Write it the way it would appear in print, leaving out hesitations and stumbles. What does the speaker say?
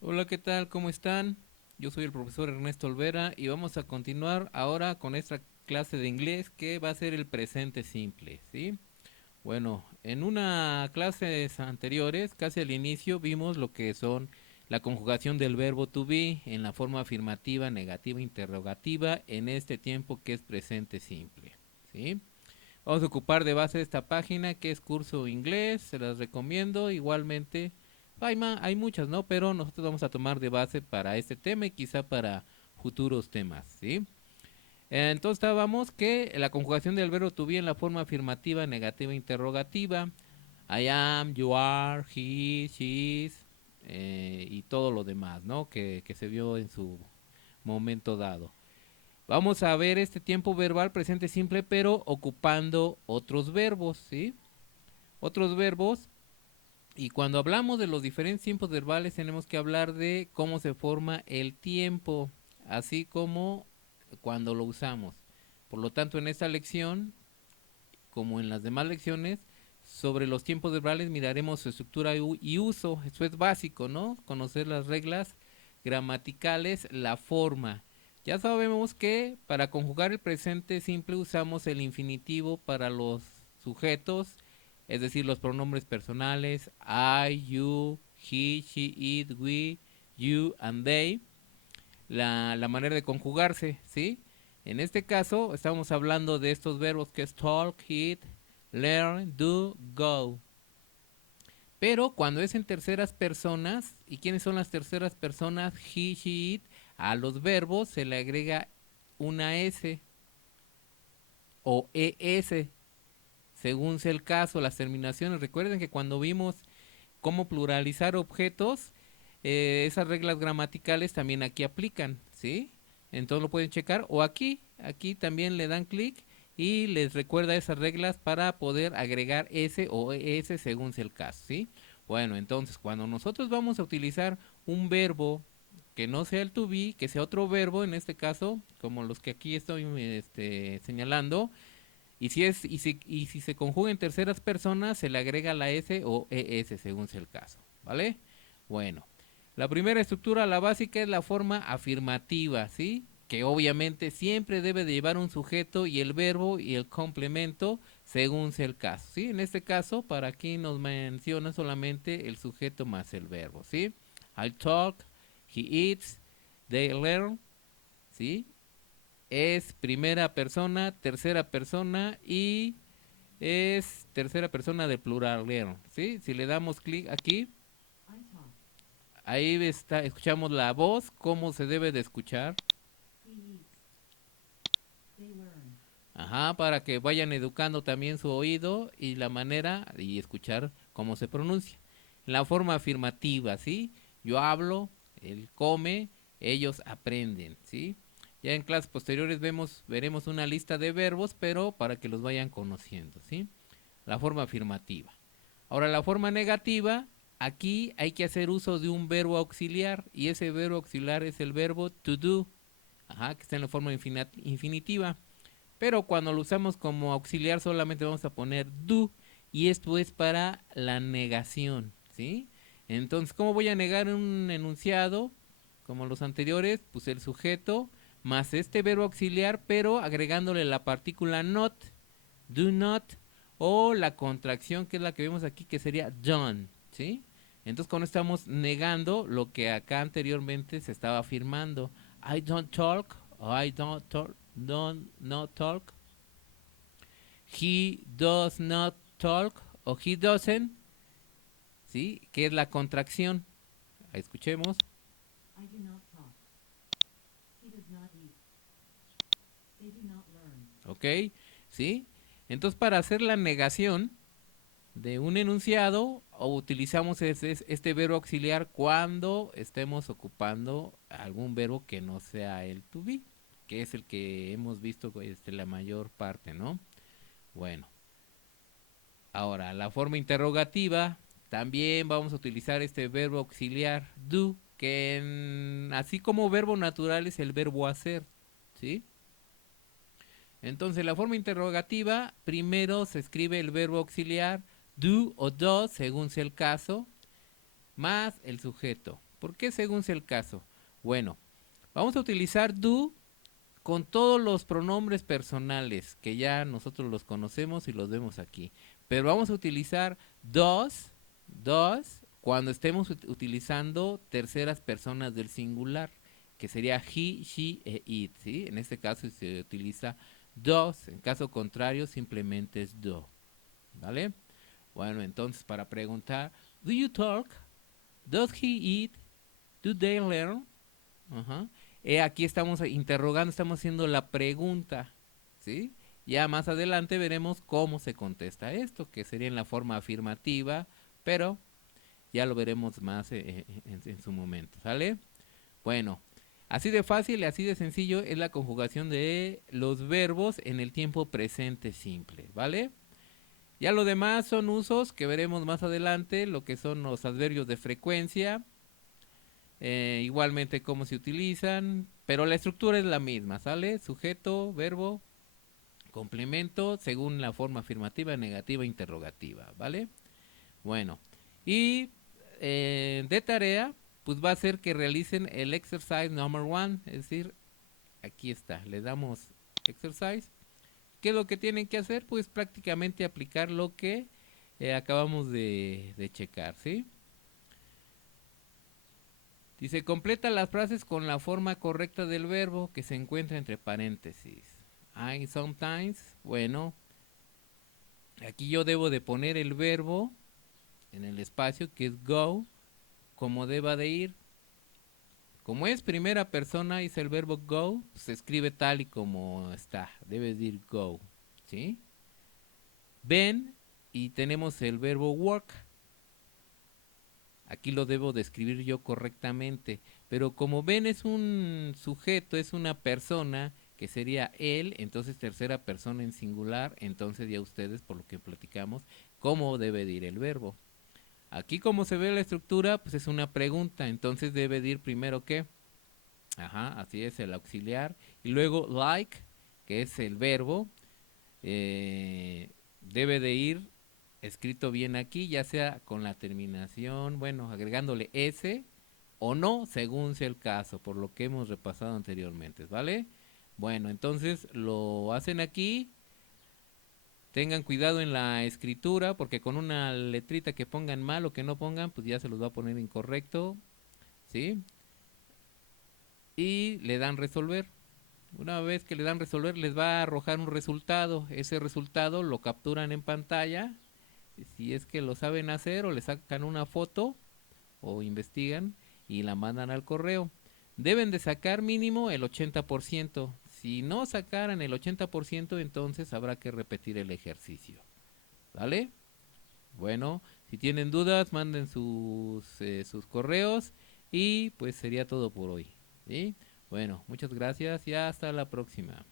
Hola, ¿qué tal? ¿Cómo están? Yo soy el profesor Ernesto Olvera y vamos a continuar ahora con esta clase de inglés que va a ser el presente simple, ¿sí? Bueno, en una clases anteriores, casi al inicio, vimos lo que son la conjugación del verbo to be en la forma afirmativa, negativa, interrogativa en este tiempo que es presente simple, ¿sí? Vamos a ocupar de base esta página que es curso inglés, se las recomiendo. Igualmente, hay muchas, ¿no? Pero nosotros vamos a tomar de base para este tema y quizá para futuros temas, ¿sí? Entonces estábamos que la conjugación del verbo to be en la forma afirmativa, negativa, interrogativa. I am, you are, he, she is, y todo lo demás, ¿no? Que se vio en su momento dado. Vamos a ver este tiempo verbal presente simple, pero ocupando otros verbos, ¿sí? Otros verbos. Y cuando hablamos de los diferentes tiempos verbales, tenemos que hablar de cómo se forma el tiempo, así como cuando lo usamos. Por lo tanto, en esta lección, como en las demás lecciones, sobre los tiempos verbales miraremos su estructura y uso. Eso es básico, ¿no? Conocer las reglas gramaticales, la forma. Ya sabemos que para conjugar el presente simple usamos el infinitivo para los sujetos, es decir, los pronombres personales I, you, he, she, it, we, you and they. La manera de conjugarse, ¿sí? En este caso estamos hablando de estos verbos que es talk, eat, learn, do, go. Pero cuando es en terceras personas, ¿y quiénes son las terceras personas? He, she, it, a los verbos se le agrega una S o ES, según sea el caso, las terminaciones. Recuerden que cuando vimos cómo pluralizar objetos, esas reglas gramaticales también aquí aplican, ¿sí? Entonces lo pueden checar o aquí también le dan clic y les recuerda esas reglas para poder agregar S o ES según sea el caso, ¿sí? Bueno, entonces cuando nosotros vamos a utilizar un verbo que no sea el to be, que sea otro verbo, en este caso, como los que aquí estoy señalando, y si se conjuga en terceras personas, se le agrega la S o ES según sea el caso, ¿vale? Bueno, la primera estructura, la básica, es la forma afirmativa, ¿sí? Que obviamente siempre debe de llevar un sujeto y el verbo y el complemento según sea el caso, ¿sí? En este caso, para aquí nos menciona solamente el sujeto más el verbo, ¿sí? I talk, he eats, they learn, ¿sí? Es primera persona, tercera persona y es tercera persona de plural, ¿sí? Si le damos clic aquí, ahí está, escuchamos la voz, cómo se debe de escuchar. Ajá, para que vayan educando también su oído y la manera y escuchar cómo se pronuncia. La forma afirmativa, ¿sí? Yo hablo, él come, ellos aprenden, ¿sí? Ya en clases posteriores veremos una lista de verbos, pero para que los vayan conociendo, ¿sí? La forma afirmativa. Ahora, la forma negativa, aquí hay que hacer uso de un verbo auxiliar y ese verbo auxiliar es el verbo to do, ajá, que está en la forma infinitiva. Pero cuando lo usamos como auxiliar solamente vamos a poner do y esto es para la negación, ¿sí? Entonces, ¿cómo voy a negar un enunciado? Como los anteriores, pues el sujeto más este verbo auxiliar, pero agregándole la partícula not, do not, o la contracción que es la que vemos aquí, que sería done, ¿sí? Entonces, con esto estamos negando lo que acá anteriormente se estaba afirmando. I don't talk, I don't not talk. He does not talk, o he doesn't, ¿sí? Que es la contracción. Escuchemos. ¿Ok? ¿Sí? Entonces, para hacer la negación de un enunciado, utilizamos este verbo auxiliar cuando estemos ocupando algún verbo que no sea el to be, que es el que hemos visto la mayor parte, ¿no? Bueno, ahora la forma interrogativa, también vamos a utilizar este verbo auxiliar do, que así como verbo natural es el verbo hacer, ¿sí? Entonces, la forma interrogativa, primero se escribe el verbo auxiliar do o does, según sea el caso, más el sujeto. ¿Por qué según sea el caso? Bueno, vamos a utilizar do con todos los pronombres personales que ya nosotros los conocemos y los vemos aquí. Pero vamos a utilizar does cuando estemos utilizando terceras personas del singular, que sería he, she e it, ¿sí? En este caso se utiliza does, en caso contrario simplemente es do, ¿vale? Bueno, entonces para preguntar, do you talk? Does he eat? Do they learn? Ajá. Aquí estamos interrogando, estamos haciendo la pregunta, ¿sí? Ya más adelante veremos cómo se contesta esto, que sería en la forma afirmativa, pero ya lo veremos más en su momento, ¿sale? Bueno, así de fácil y así de sencillo es la conjugación de los verbos en el tiempo presente simple, ¿vale? Ya lo demás son usos que veremos más adelante, lo que son los adverbios de frecuencia, igualmente cómo se utilizan, pero la estructura es la misma, ¿sale? Sujeto, verbo, complemento, según la forma afirmativa, negativa, interrogativa, ¿vale? Bueno, y de tarea, pues va a ser que realicen el exercise number one, es decir, aquí está, le damos exercise. ¿Qué es lo que tienen que hacer? Pues prácticamente aplicar lo que acabamos de checar, ¿sí? Dice, completa las frases con la forma correcta del verbo que se encuentra entre paréntesis. I sometimes, bueno, aquí yo debo de poner el verbo en el espacio que es go, como deba de ir. Como es primera persona y es el verbo go, se escribe tal y como está, debe de ir go, ¿sí? Ven y tenemos el verbo work. Aquí lo debo de escribir yo correctamente, pero como ven es un sujeto, es una persona, que sería él, entonces tercera persona en singular, entonces ya ustedes, por lo que platicamos, cómo debe de ir el verbo. Aquí como se ve la estructura, pues es una pregunta, entonces debe de ir primero ¿qué? Ajá, así es, el auxiliar, y luego like, que es el verbo, debe de ir escrito bien aquí, ya sea con la terminación, bueno, agregándole S o no, según sea el caso, por lo que hemos repasado anteriormente, ¿vale? Bueno, entonces lo hacen aquí, tengan cuidado en la escritura, porque con una letrita que pongan mal o que no pongan, pues ya se los va a poner incorrecto, ¿sí? Y le dan resolver. Una vez que le dan resolver, les va a arrojar un resultado. Ese resultado lo capturan en pantalla. Si es que lo saben hacer o le sacan una foto o investigan y la mandan al correo. Deben de sacar mínimo el 80%. Si no sacaran el 80%, entonces habrá que repetir el ejercicio. ¿Vale? Bueno, si tienen dudas, manden sus correos y pues sería todo por hoy. ¿Sí? Bueno, muchas gracias y hasta la próxima.